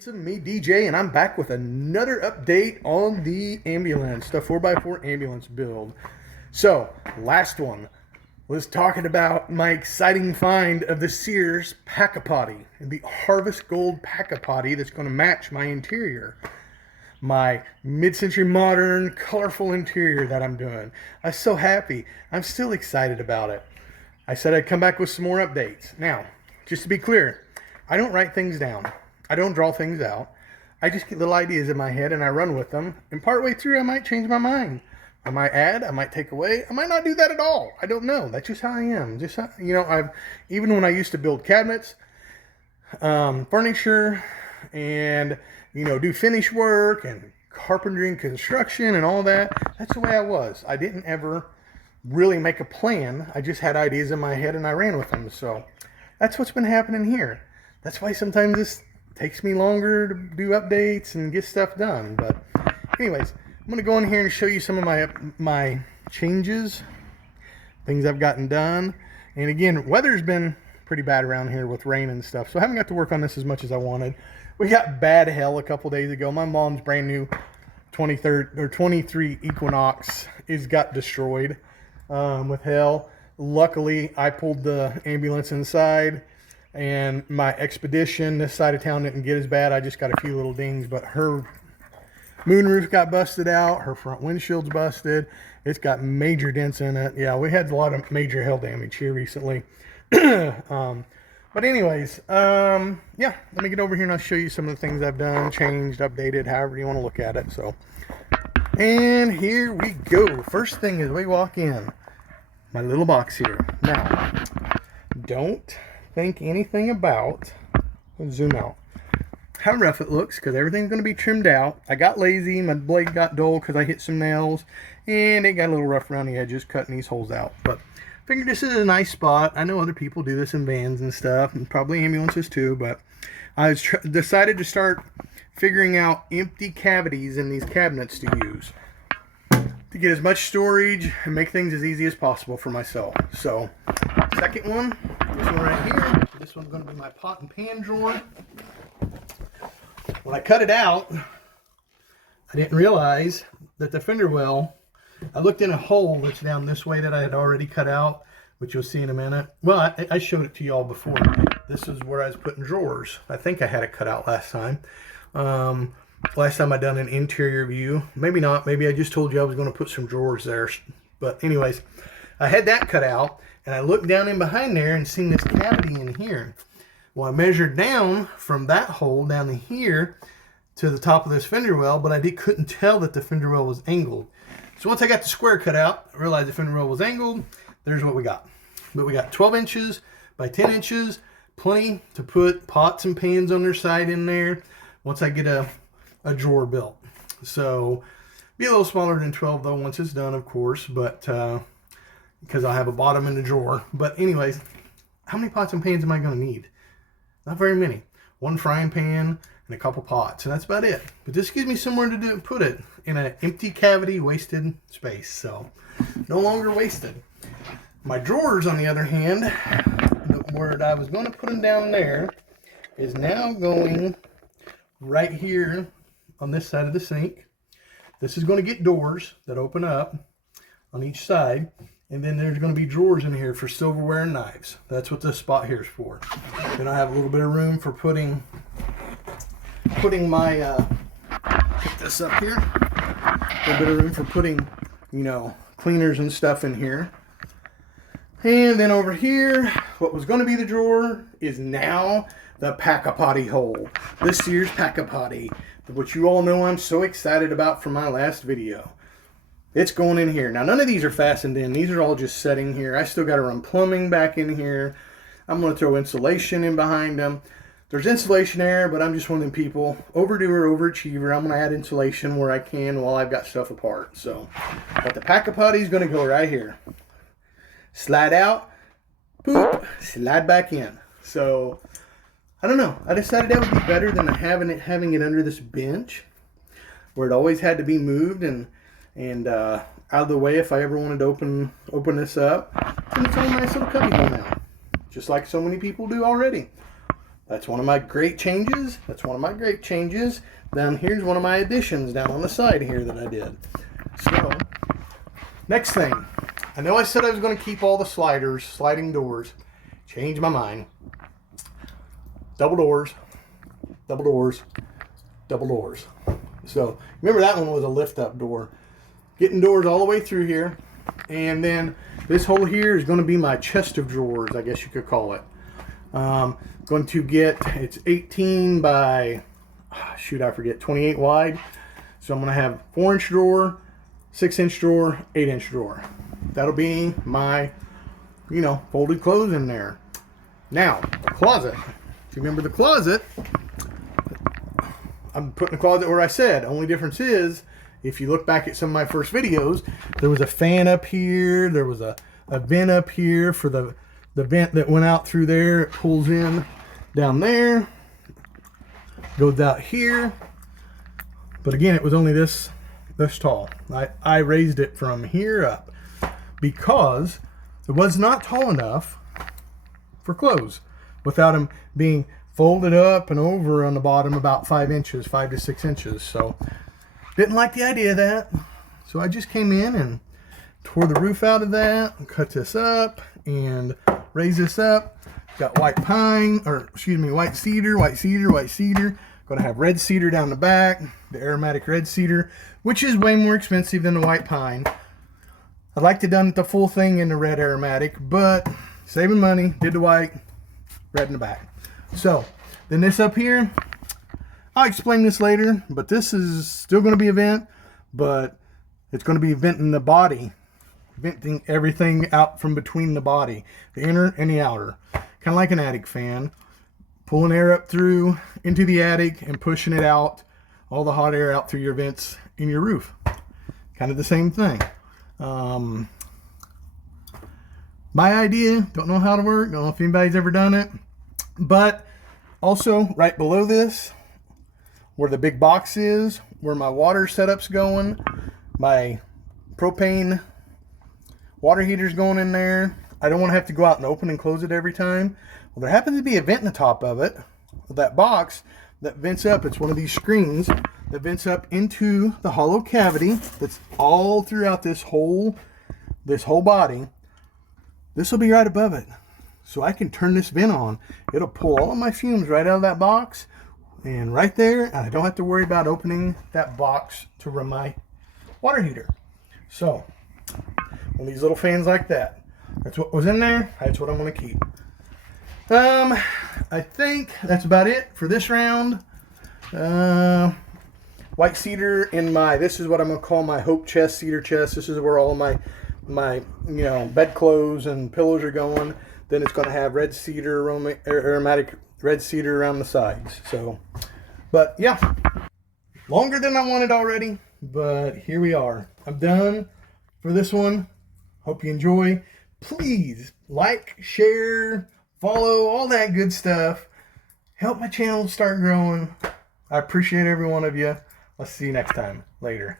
it's me, DJ, and I'm back with another update on the ambulance, the 4x4 ambulance build. So, last one was talking about my exciting find of the Sears Pack-A-Potty, the Harvest Gold Pack-A-Potty that's going to match my interior. My mid-century modern, colorful interior that I'm doing. I'm so happy. I'm still excited about it. I said I'd come back with some more updates. Now, just to be clear, I don't write things down. I don't draw things out. I just get little ideas in my head and I run with them. And partway through, I might change my mind. I might add, I might take away. I might not do that at all. I don't know. That's just how I am. Just how, I've even when I used to build cabinets, furniture, and do finish work and carpentry and construction and all that. That's the way I was. I didn't ever really make a plan. I just had ideas in my head and I ran with them. So that's what's been happening here. That's why sometimes this takes me longer to do updates and get stuff done. But anyways, I'm going to go in here and show you some of my changes, things I've gotten done. And again, weather's been pretty bad around here with rain and stuff, so I haven't got to work on this as much as I wanted. We got bad hail a couple days ago. My mom's brand new 23 Equinox got destroyed with hail. Luckily, I pulled the ambulance inside, and my Expedition, this side of town, didn't get as bad. I just got a few little dings, but her moonroof got busted out. Her front windshield's busted. It's got major dents in it. Yeah, we had a lot of major hail damage here recently. But anyways, yeah, let me get over here and I'll show you some of the things I've done, changed, updated, however you want to look at it. So, and here we go. First thing is we walk in, my little box here. Now, don't think anything about, let's zoom out, how rough it looks, because everything's going to be trimmed out. I got lazy, my blade got dull because I hit some nails, and it got a little rough around the edges cutting these holes out. But I figured this is a nice spot. I know other people do this in vans and stuff, and probably ambulances too, but I decided to start figuring out empty cavities in these cabinets to use to get as much storage and make things as easy as possible for myself. So, second one, this one right here. This one's going to be my pot and pan drawer. When I cut it out, I didn't realize that the fender well, I looked in a hole that's down this way that I had already cut out, which you'll see in a minute. Well, I showed it to y'all before. This is where I was putting drawers. I think I had it cut out last time. Last time I done an interior view. Maybe not. Maybe I just told you I was going to put some drawers there. But anyways, I had that cut out, and I looked down in behind there and seen this cavity in here. Well, I measured down from that hole down to here to the top of this fender well, but I couldn't tell that the fender well was angled. So once I got the square cut out, I realized the fender well was angled. There's what we got. But we got 12 inches by 10 inches, plenty to put pots and pans on their side in there once I get a drawer built. So be a little smaller than 12 though once it's done, of course, but because I'll have a bottom in the drawer. But anyways, how many pots and pans am I going to need? Not very many. One frying pan and a couple pots, and that's about it. But this gives me somewhere to put it in an empty cavity, wasted space. So no longer wasted. My drawers, on the other hand, where I was going to put them down there, is now going right here on this side of the sink. This is going to get doors that open up on each side. And then there's going to be drawers in here for silverware and knives. That's what this spot here is for. Then I have a little bit of room for putting my, pick this up here. A little bit of room for putting, cleaners and stuff in here. And then over here, what was going to be the drawer is now the Pack-A-Potty hole. The Sears Pack-A-Potty, which you all know I'm so excited about from my last video. It's going in here. Now, none of these are fastened in. These are all just setting here. I still got to run plumbing back in here. I'm going to throw insulation in behind them. There's insulation there, but I'm just one of them people. Overdoer, overachiever. I'm going to add insulation where I can while I've got stuff apart. So, but the Pack-A-Potty is going to go right here. Slide out. Poop. Slide back in. So, I don't know. I decided that would be better than having it under this bench where it always had to be moved and out of the way if I ever wanted to open this up. And it's a nice little cubby hole now, just like so many people do already. That's one of my great changes. Then here's one of my additions down on the side here that I did. So, next thing. I know I said I was going to keep all the sliders, sliding doors. Changed my mind. Double doors, double doors, double doors. So, remember that one was a lift-up door. Getting doors all the way through here. And then this hole here is going to be my chest of drawers, I guess you could call it. Going to get, it's 18 by, shoot, I forget, 28 wide. So I'm going to have 4-inch drawer, 6-inch drawer, 8-inch drawer. That'll be my, you know, folded clothes in there. Now, the closet. If you remember the closet, I'm putting the closet where I said. Only difference is, if you look back at some of my first videos, there was a fan up here. There was a vent up here for the vent that went out through there. It pulls in down there. Goes out here. But again, it was only this tall. I raised it from here up because it was not tall enough for clothes without them being folded up and over on the bottom about 5 inches, 5 to 6 inches. So didn't like the idea of that. So I just came in and tore the roof out of that, cut this up and raised this up. Got white pine, or excuse me, white cedar, white cedar, white cedar. Gonna have red cedar down the back, the aromatic red cedar, which is way more expensive than the white pine. I'd like to done the full thing in the red aromatic, but saving money, did the white, red in the back. So, then this up here, I'll explain this later, but this is still going to be a vent, but it's going to be venting the body, venting everything out from between the body, the inner and the outer. Kind of like an attic fan, pulling air up through into the attic and pushing it out, all the hot air out through your vents in your roof. Kind of the same thing. My idea, don't know how to work, don't know if anybody's ever done it, but also right below this, where the big box is, where my water setup's going, my propane water heater's going in there. I don't want to have to go out and open and close it every time. Well, there happens to be a vent in the top of it, of that box, that vents up. It's one of these screens that vents up into the hollow cavity that's all throughout this whole body. This will be right above it. So I can turn this vent on. It'll pull all of my fumes right out of that box and right there, and I don't have to worry about opening that box to run my water heater. So, one of these little fans like that. That's what was in there. That's what I'm going to keep. I think that's about it for this round. White cedar in my, this is what I'm going to call my Hope chest, cedar chest. This is where all of my you know, bedclothes and pillows are going. Then it's going to have red cedar, aromatic red cedar around the sides. So, but yeah, longer than I wanted already, but here we are. I'm done for this one. Hope you enjoy. Please like, share, follow, all that good stuff. Help my channel start growing. I appreciate every one of you. I'll see you next time. Later.